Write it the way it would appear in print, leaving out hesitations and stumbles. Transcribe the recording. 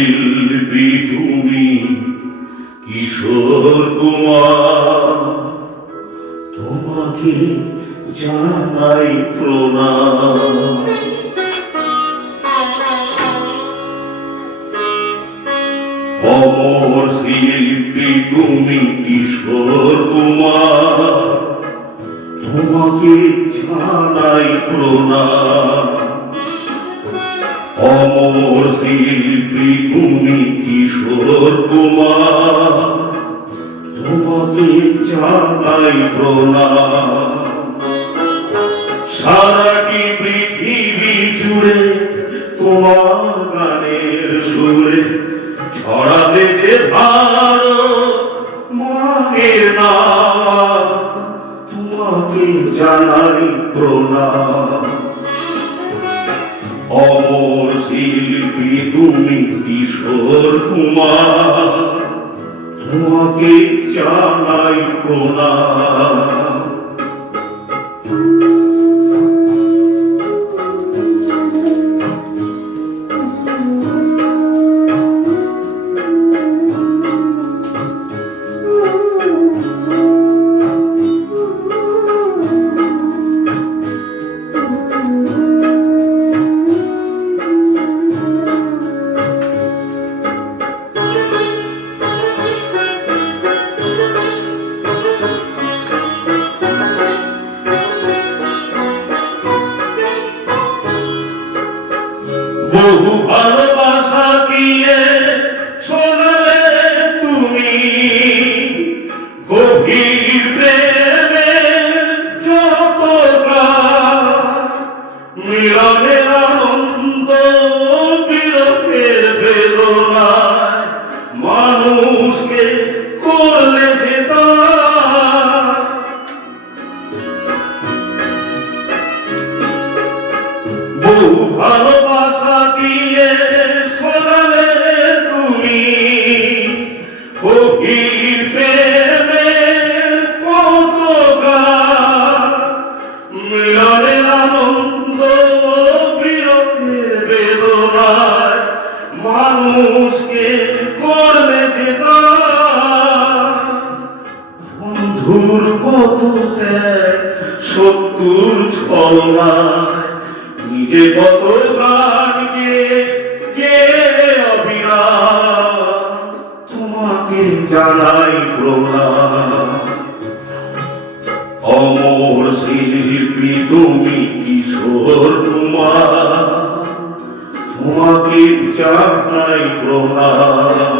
শিল্পী তুমি কিশোর কুমার, তোমাকে জানাই প্রণাম। অমর শিল্পী তুমি কিশোর কুমার, তোমাকে জানাই প্রণাম। অমর শিল্পী তুমি কিশোর কুমার, তোমাকে জানাই প্রণাম। সারাটি পৃথিবী জুড়ে তোমার গানের সুরে ছড়াবে যে ভারত মায়ের নাম, তোমাকে জানাই প্রণাম। অমর শিল্পী তুমি কিশোর কুমার, তোমাকে জানাই প্রণাম। বহু ভালোবাসা দিয়ে শোনালে তুমি গভীর প্রেমের যত গান, মিলনের আনন্দ বিরহের বেদনায় মানুষকে করলে যেতা। বহু ভালোবাসা দিয়ে শোনালে তুমি গভীর প্রেমের কত গান, মিলনের আনন্দ বিরহের বেদনায় মানুষকে করলে যেতা। বন্ধুর কত ত্যাগ শত্রুর ছলনায় নিজে কত গান গে অবিরাম, তোমাকে জানাই প্রণাম। অমর শিল্পী তুমি কিশোর কুমার, তোমাকে জানাই প্রণাম।